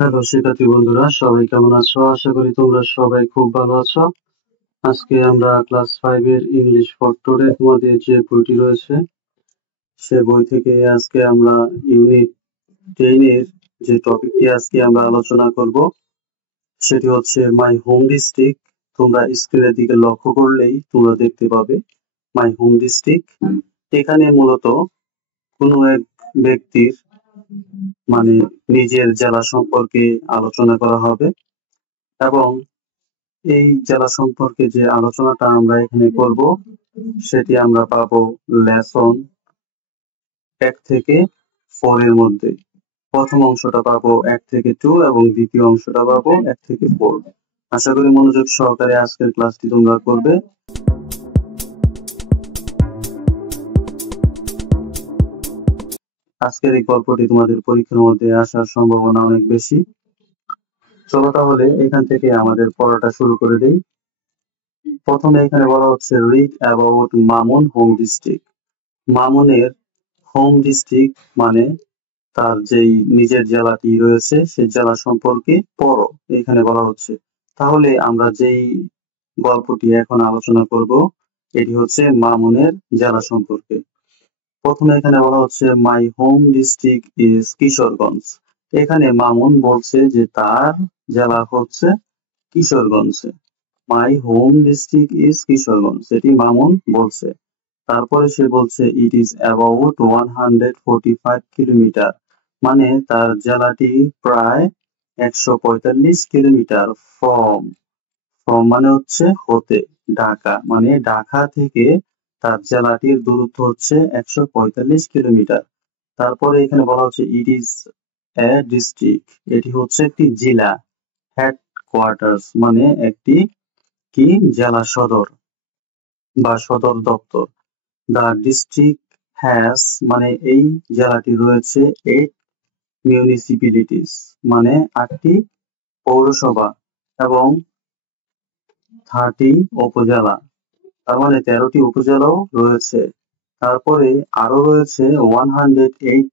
Hello শিক্ষার্থী বন্ধুরা, সবাই কেমন আছো? আশা করি তোমরা সবাই খুব ভালো আছো। আজকে আমরা ক্লাস 5 এর ইংলিশ ফর টুডে তোমাদের যে বইটি রয়েছে সে বই থেকে আজকে আমরা ইউনিট 10 এর যে টপিকটি আজকে আমরা আলোচনা করব সেটি হচ্ছে মাই হোম ডিস্ট্রিক্ট। তোমরা স্ক্রিনের দিকে লক্ষ্য করলেই তোমরা দেখতে পাবে মাই হোম ডিস্ট্রিক্ট। এখানে মূলত কোনো এক ব্যক্তির মানে নিজের জেলা সম্পর্কে আলোচনা করা হবে এবং এই জেলা সম্পর্কে যে আলোচনাটা আমরা এখানে করব সেটি আমরা পাবো লেসন 1 থেকে 4 এর মধ্যে। প্রথম অংশটা পাবো 1 থেকে 2 এবং দ্বিতীয় অংশটা পাবো 1 থেকে 4। আশা করি মনোযোগ সহকারে আজকের ক্লাসটি তোমরা করবে। আজকের এই গল্পটি তোমাদের পরীক্ষার মধ্যে আসার সম্ভাবনা অনেক বেশি। চলো তাহলে এখান থেকে আমাদের পড়াটা শুরু করে দেই। প্রথমে এখানে বলা হচ্ছে read about Mamun home district. মামুনের হোম ডিস্ট্রিক্ট মানে তার যেই নিজের জেলাটি রয়েছে সেই জেলা সম্পর্কে পড়ো এখানে বলা হচ্ছে। তাহলে আমরা যেই গল্পটি এখন আলোচনা করব এটি হচ্ছে মামুনের জেলা সম্পর্কে। প্রথমে এখানে বলা হচ্ছে মাই হোম ডিস্ট্রিক্ট ইজ কিশোরগঞ্জ। এখানে মামুন বলছে যে তার জেলা হচ্ছে কিশোরগঞ্জ। মাই হোম ডিস্ট্রিক্ট ইজ কিশোরগঞ্জ, এটি মামুন বলছে। তারপরে সে বলছে ইট ইজ অ্যাবাউট 145 কিলোমিটার, মানে তার জেলাটি প্রায় 145 কিলোমিটার ফ্রম। ফ্রম মানে হচ্ছে হতে, ঢাকা মানে ঢাকা থেকে তার জেলাটির দূরত্ব হচ্ছে 145 কিলোমিটার। তারপরে এখানে বলা হচ্ছে ইট ইজ এ ডিস্ট্রিক্ট, এটি হচ্ছে একটি জেলা। হেডকোয়ার্টার্স মানে একটি কি জেলা সদর বা সদর দপ্তর। দ্য ডিস্ট্রিক্ট হ্যাজ মানে এই জেলাটি রয়েছে 8 মিউনিসিপ্যালিটিস মানে 8টি পৌরসভা এবং 30 উপজেলা, তার মানে 13টি উপজেলাও রয়েছে। তারপরে আরো রয়েছে 108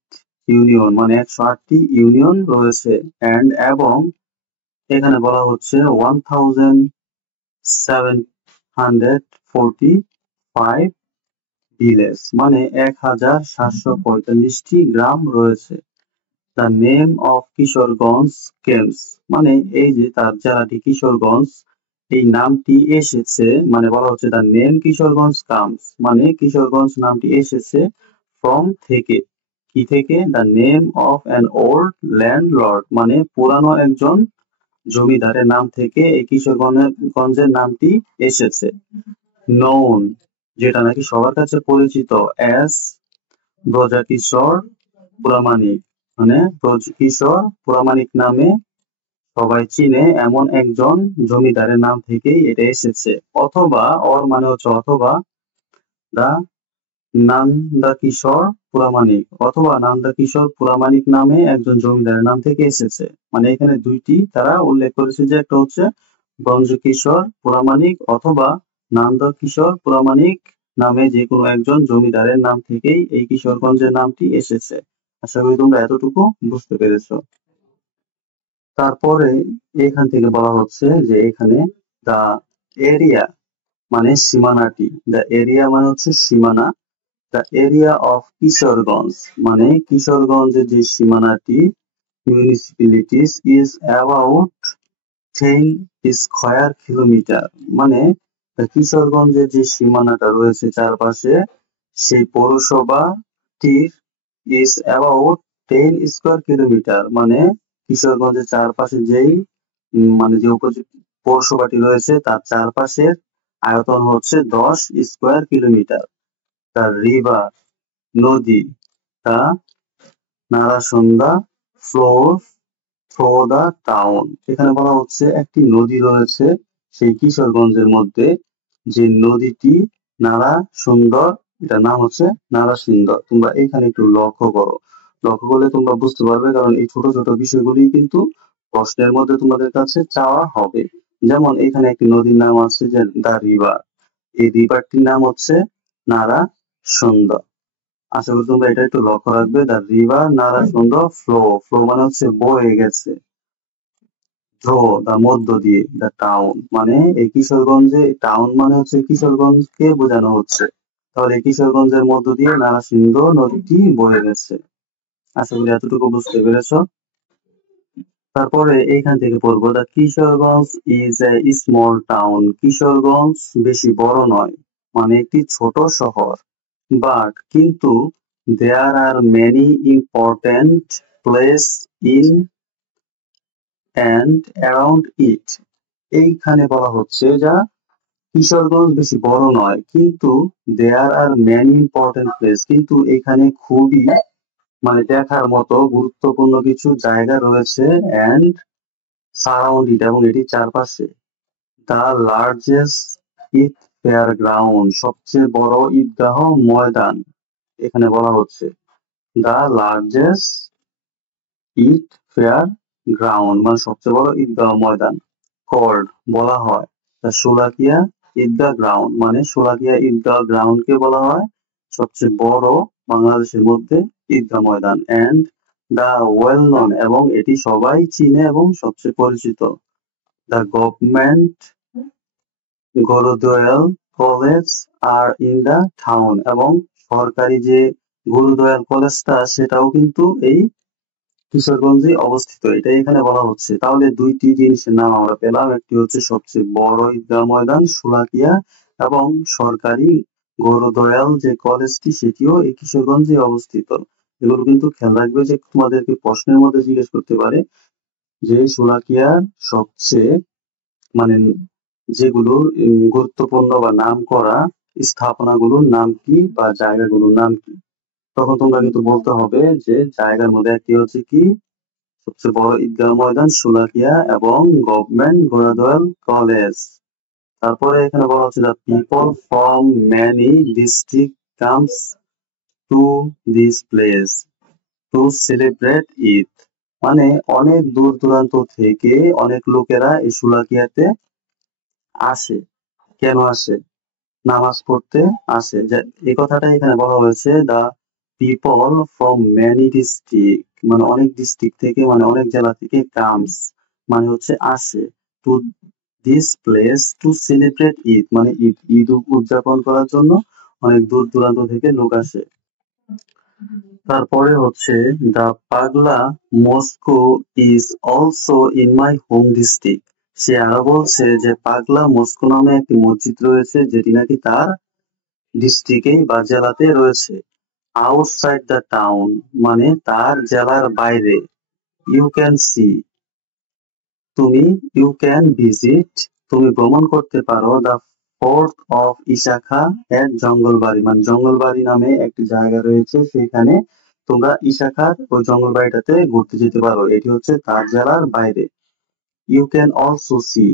ইউনিয়ন মানে 108টি ইউনিয়ন রয়েছে এন্ড এবং এখানে বলা হচ্ছে 1745 ভিলেজ মানে 1745টি গ্রাম রয়েছে। দ্য নেম অফ কিশোরগঞ্জ কেমস মানে এই যে তার জেলাটি কিশোরগঞ্জ এই নামটি এসেছে, মানে বলা হচ্ছে দ্য নেম কিশোরগঞ্জ কামস মানে কিশোরগঞ্জ নামটি এসেছে ফ্রম থেকে, কি থেকে? The name of an old landlord মানে পুরানো একজন জমিদারের নাম থেকে এই কিশোরগঞ্জের নামটি এসেছে। নোন যেটা নাকি সবার কাছে পরিচিত অ্যাজ ব্রজকিশোর পুরামানিক মানে ব্রজকিশোর পুরামানিক নামে সবাই চিনে এমন একজন জমিদারের নাম থেকেই এটা এসেছে। অথবা অর মানে হচ্ছে অথবা দা নন্দকিশোর পুরামানিক অথবা নন্দকিশোর পুরামানিক নামে একজন জমিদারের নাম থেকে এসেছে। মানে এখানে দুইটি তারা উল্লেখ করেছে যে একটা হচ্ছে ব্রজকিশোর পুরামানিক অথবা নন্দকিশোর পুরামানিক নামে যে কোনো একজন জমিদারের নাম থেকেই এই কিশোরগঞ্জের নামটি এসেছে। আশা করি তোমরা এতটুকু বুঝতে পেরেছো। তারপরে এখান থেকে বলা হচ্ছে যে এখানে দা এরিয়া মানে সীমানাটি, দা এরিয়া মানে হচ্ছে সীমানা। দ্য এরিয়া অফ কিশোরগঞ্জ মানে কিশোরগঞ্জের যে সীমানাটি municipalities is about 10 square kilometre মানে কিশোরগঞ্জের যে সীমানাটা রয়েছে চারপাশে সেই পৌরসভাটির ইজ অ্যাবাউট 10 স্কয়ার কিলোমিটার মানে কিশোরগঞ্জের চারপাশে যেই মানে যে পৌরসভাটি রয়েছে তার চারপাশের আয়তন হচ্ছে 10 স্কয়ার কিলোমিটার। দ্য রিভার নদী, the Narasunda flows through the town. এখানে বলা হচ্ছে একটি নদী রয়েছে সেই কিশোরগঞ্জের মধ্যে, যে নদীটি নারা সুন্দর, এটার নাম হচ্ছে নারাসিন্দর। তোমরা এখানে একটু লক্ষ্য করো, লক্ষ্য করলে তোমরা বুঝতে পারবে, কারণ এই ছোট ছোট বিষয়গুলি কিন্তু প্রশ্নের মধ্যে তোমাদের কাছে চাওয়া হবে। যেমন এখানে একটি নদীর নাম আছে যে দা রিভার, এই রিভারটির নাম হচ্ছে নারাসুন্দর। আশা করি তোমরা এটা একটু লক্ষ্য রাখবে। দ্য রিভার নারাসুন্দর ফ্লো, ফ্লো মানে হচ্ছে বয়ে গেছে, থ্রো দা মধ্য দিয়ে দা টাউন, মানে এই কিশোরগঞ্জে টাউন মানে হচ্ছে কিশোরগঞ্জকে বোঝানো হচ্ছে। তাহলে এই কিশোরগঞ্জের মধ্য দিয়ে নারাসিংহ নদীটি বয়ে গেছে। আশা করি এতটুকু বুঝতে পেরেছো। তারপরে এইখান থেকে পড়বো the Kishoreganj is a small town. Kishoreganj বেশি বড় নয়, মানে একটি ছোট শহর। বাট কিন্তু there are many important place in and around it. এইখানে বলা হচ্ছে যা কিশোরগঞ্জ বেশি বড় নয়, কিন্তু there are many important place, কিন্তু এখানে খুবই মানে দেখার মতো গুরুত্বপূর্ণ কিছু জায়গা রয়েছে অ্যান্ড সারাউন্ড ইট, এবং এটির চারপাশে। The largest Eid fair ground, সবচেয়ে বড় ঈদগাহ ময়দান এখানে বলা হচ্ছে। The largest Eid fair ground মানে সবচেয়ে বড় ঈদগাহ ময়দান। কল্ড বলা হয় দ্য শোলাকিয়া ঈদগাহ গ্রাউন্ড, মানে শোলাকিয়া ঈদগাহ গ্রাউন্ডকে বলা হয় সবচেয়ে বড় বাংলাদেশের মধ্যে ঈদগাহ ময়দান। অ্যান্ড দ্য ওয়েল নন, এবং এটি সবাই চিনে এবং সবচেয়ে পরিচিত। The government Gurudayal college are in the town, এবং সরকারি যে গুরুদয়াল কলেজটা সেটাও কিন্তু এই কিশোরগঞ্জে অবস্থিত, এটাই এখানে বলা হচ্ছে। তাহলে দুইটি জিনিসের নাম আমরা পেলাম, একটি হচ্ছে সবচেয়ে বড় ঈদগাহ ময়দান শোলাকিয়া, এবং সরকারি গুরুদয়াল যে কলেজটি সেটিও এই কিশোরগঞ্জে অবস্থিত। এগুলো কিন্তু খেয়াল রাখবে যে তোমাদেরকে প্রশ্নের মধ্যে জিজ্ঞেস করতে পারে যে শোলাকিয়ার সবচেয়ে মানে যেগুলো গুরুত্বপূর্ণ বা নামকরা স্থাপনাগুলোর নাম কি বা জায়গাগুলোর নাম কি, তখন তোমরা কিন্তু বলতে হবে যে জায়গার মধ্যে একটি হচ্ছে কি সবচেয়ে বড় ঈদগাহ ময়দান শোলাকিয়া এবং গভর্নমেন্ট গুরুদয়াল কলেজ। তারপরে এখানে বলা হচ্ছে the people from many district comes to this place to celebrate Eid, মানে অনেক দূর দূরান্ত থেকে অনেক লোকেরা এই শোলাকিয়াতে আসে। কেন আসে? নামাজ পড়তে আসে। এই কথাটা এখানে বলা হয়েছে the people from many district, মানে অনেক ডিস্ট্রিক্ট থেকে মানে অনেক জেলা থেকে কামস মানে হচ্ছে আসে, to this place to celebrate Eid, মানে ঈদ ঈদ উদযাপন করার জন্য অনেক দূর দূরান্ত থেকে লোক আসে। তারপরে হচ্ছে the Pagla mosque is also in my home district. সে আরো বলছে যে পাগলা মস্কো নামে একটি মসজিদ রয়েছে যেটি নাকি তার ডিস্ট্রিক্টে বা জেলাতে রয়েছে। আউটসাইড দ্য টাউন, মানে তার জেলার বাইরে। ইউ ক্যান সি, তুমি ইউ ক্যান ভিজিট, তুমি ভ্রমণ করতে পারো দ্য ফোর্ট অফ ইশাখা এট জঙ্গলবাড়ি, মানে জঙ্গলবাড়ি নামে একটি জায়গা রয়েছে, সেখানে তোমরা ইশাখার ওই জঙ্গলবাড়িটাতে ঘুরতে যেতে পারো, এটি হচ্ছে তার জেলার বাইরে। ইউ ক্যান অলসো সি,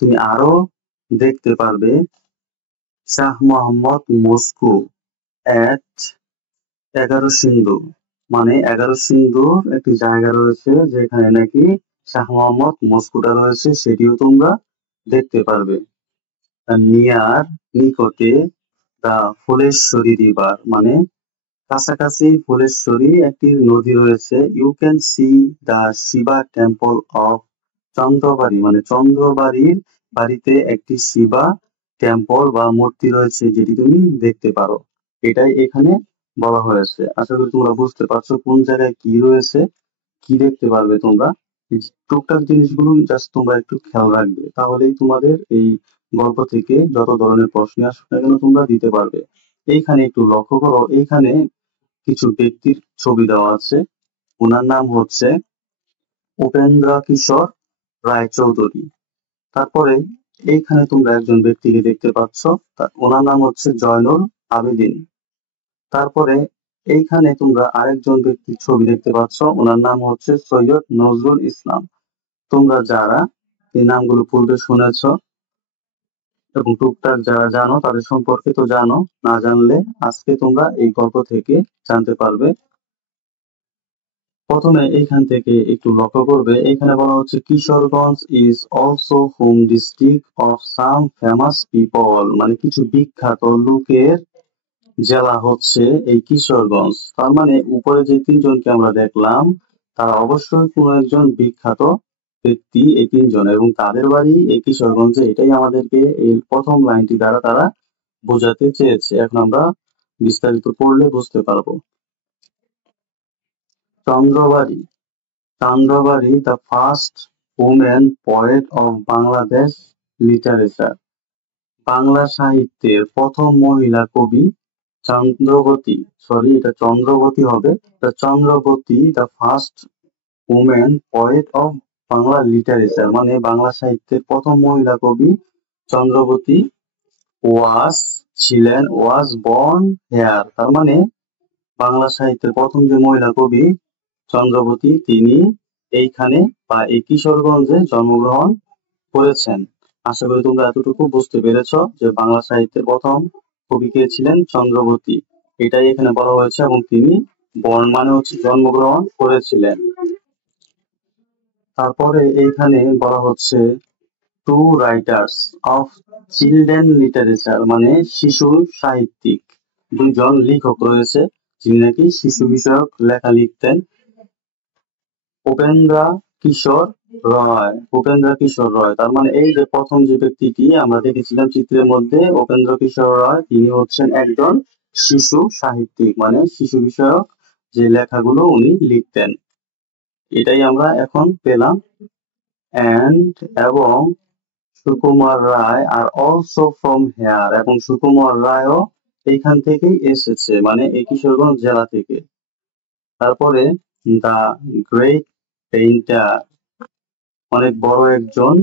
তুমি আরো দেখতে পারবে শাহ মোহাম্মদ মস্কো এট 11 সিন্ধু, মানে 11 সিন্ধুর একটি জায়গা রয়েছে যেখানে নাকি শাহ মোহাম্মদ মস্কোটা রয়েছে, সেটিও তোমরা দেখতে পারবে। নিয়ার নিকটে দা ফুলেশ্বরী রিভার, মানে কাছাকাছি ফুলেশ্বরী একটি নদী রয়েছে। You can see the Shiva temple of Chandrabari, মানে চন্দ্রবাড়ির বাড়িতে একটি শিবা টেম্পল বা মূর্তি রয়েছে যেটি তুমি দেখতে পারো। এটাই এখানে বলা হয়েছে। আশা করি তোমরা বুঝতে পারছো কোন জায়গায় কি রয়েছে, কি দেখতে পারবে তোমরা। এই টুকটাক জিনিসগুলো জাস্ট তোমরা একটু খেয়াল রাখবে, তাহলেই তোমাদের এই গল্প থেকে যত ধরনের প্রশ্ন আসুক না কেন তোমরা দিতে পারবে। এইখানে একটু লক্ষ্য করো, এইখানে কিছু ব্যক্তির ছবি দেওয়া আছে। ওনার নাম হচ্ছে উপেন্দ্র কিশোর রায়চৌধুরী। তারপরে এইখানে তোমরা একজন ব্যক্তিকে দেখতে পাচ্ছ, ওনার নাম হচ্ছে জয়নুল আবেদিন। তারপরে এইখানে তোমরা আরেকজন ব্যক্তির ছবি দেখতে পাচ্ছ, ওনার নাম হচ্ছে সৈয়দ নজরুল ইসলাম। তোমরা যারা এই নামগুলো পূর্বে শুনেছ এবং টুকটাক যারা জানো তাদের সম্পর্কে তো জানো, না জানলে আজকে তোমরা এই গল্প থেকে জানতে পারবে। প্রথমে এইখান থেকে একটু লক্ষ্য করবে, এখানে বলা হচ্ছে Kishoreganj is also home district of some famous people, মানে কিছু বিখ্যাত লোকের জেলা হচ্ছে এই কিশোরগঞ্জ। তার মানে উপরে যে তিনজনকে আমরা দেখলাম তারা অবশ্যই কোনো একজন বিখ্যাত ব্যক্তি এই তিনজন এবং তাদের বাড়ি এই কিশোরগঞ্জে, এটাই আমাদেরকে এই প্রথম লাইনটি দ্বারা তারা বোঝাতে চেয়েছে। এখন আমরা বিস্তারিত পড়লে বুঝতে পারবো। Chandrabari, Chandrabari the first women poet of Bangladesh literature, Bangla সাহিত্যের প্রথম মহিলা কবি চন্দ্রবতী, সরি এটা চন্দ্রবতী হবে, the Chandrabati the first women poet of Bangla literature, মানে বাংলা সাহিত্যের প্রথম মহিলা কবি চন্দ্রবতী ওয়াজ বর্ন হেয়ার, তার মানে বাংলা সাহিত্যের প্রথম যে মহিলা কবি চন্দ্রবতী তিনি এইখানে বা এই কিশোরগঞ্জে জন্মগ্রহণ করেছেন। আশা করি তোমরা এতটুকু বুঝতে পেরেছ যে বাংলা সাহিত্যের প্রথম কবি কে ছিলেন, চন্দ্রবতী, এটাই এখানে বলা হয়েছে, এবং তিনি বর্ন মানে হচ্ছে জন্মগ্রহণ করেছিলেন। তারপরে এইখানে বলা হচ্ছে two writers of children literature, মানে শিশু সাহিত্যিক, দুজন লেখক রয়েছে যিনি নাকি শিশু বিষয়ক লেখা লিখতেন। উপেন্দ্র কিশোর রয়, তার মানে এই যে প্রথম যে ব্যক্তিটি আমরা দেখেছিলাম চিত্রের মধ্যে, উপেন্দ্র কিশোর রয়, তিনি হচ্ছেন একজন শিশু সাহিত্যিক, মানে শিশু বিষয়ক যে লেখাগুলো উনি লিখতেন, এটাই আমরা এখন পেলাম। এবং Sukumar Ray are also from here, এবং সুকুমার রায়ও এইখান থেকেই এসেছে, মানে এই কিশোরগঞ্জ জেলা থেকে। তারপরে দ্য গ্রেট পেইন্টার, অনেক বড় একজন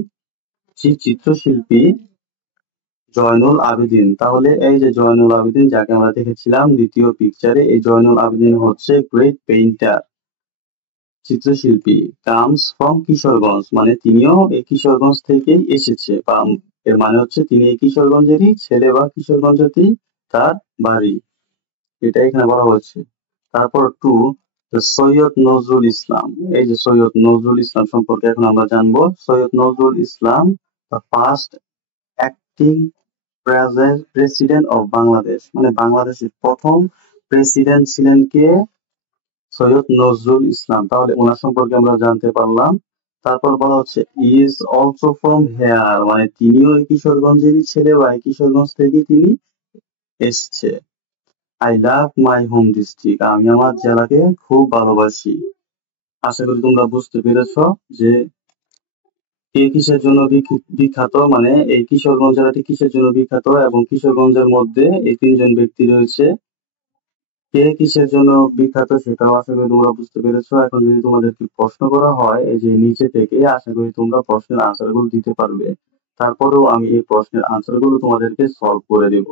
চিত্রশিল্পী জয়নুল আবেদিন, তাহলে এই যে জয়নুল আবেদিন যাকে আমরা দেখেছিলাম দ্বিতীয় পিকচারে, এই জয়নুল আবেদিন হচ্ছে গ্রেট পেইন্টার, চিত্রশিল্পী, কামস ফ্রম কিশোরগঞ্জ, মানে তিনিও এই কিশোরগঞ্জ থেকেই এসেছে, বা এর মানে হচ্ছে তিনি এই কিশোরগঞ্জেরই ছেলে বা কিশোরগঞ্জেতেই তার বাড়ি, এটা এখানে বলা হয়েছে। তারপর টু সৈয়দ নজরুল ইসলাম, এই যে সৈয়দ নজরুল ইসলাম সম্পর্কে এখন আমরা জানবো। Syed Nazrul Islam the first acting president of Bangladesh, মানে বাংলাদেশের প্রথম প্রেসিডেন্ট ছিলেন কে, সৈয়দ নজরুল ইসলাম, তাহলে ওনার সম্পর্কে আমরা জানতে পারলাম। তারপর বলা হচ্ছে ইজ অলসো ফ্রম হেয়ার, মানে তিনিও এই কিশোরগঞ্জেরই ছেলে বা এই কিশোরগঞ্জ থেকে তিনি এসছে। I love my home district, আমি আমার জেলাকে খুব ভালোবাসি। আশা করি তোমরা বুঝতে পেরেছো যে কে কিসের জন্য বিখ্যাত, মানে এই কিশোরগঞ্জ জেলাটি কিসের জন্য বিখ্যাত, এবং কিশোরগঞ্জের মধ্যে এই তিনজন ব্যক্তি রয়েছে, কে কিসের জন্য বিখ্যাত সেটাও আশা করি তোমরা বুঝতে পেরেছো। এখন যদি তোমাদেরকে প্রশ্ন করা হয় এই যে নিচে থেকে, আশা করি তোমরা প্রশ্নের আনসার গুলো দিতে পারবে। তারপরেও আমি এই প্রশ্নের আনসার গুলো তোমাদেরকে সলভ করে দেব,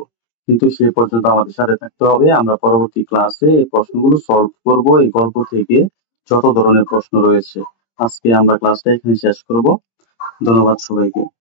কিন্তু সে পর্যন্ত আমাদের সাথে থাকতে হবে। আমরা পরবর্তী ক্লাসে এই প্রশ্নগুলো সলভ করব, এই গল্প থেকে যত ধরনের প্রশ্ন রয়েছে। আজকে আমরা ক্লাসটা এখানে শেষ করব। ধন্যবাদ সবাইকে।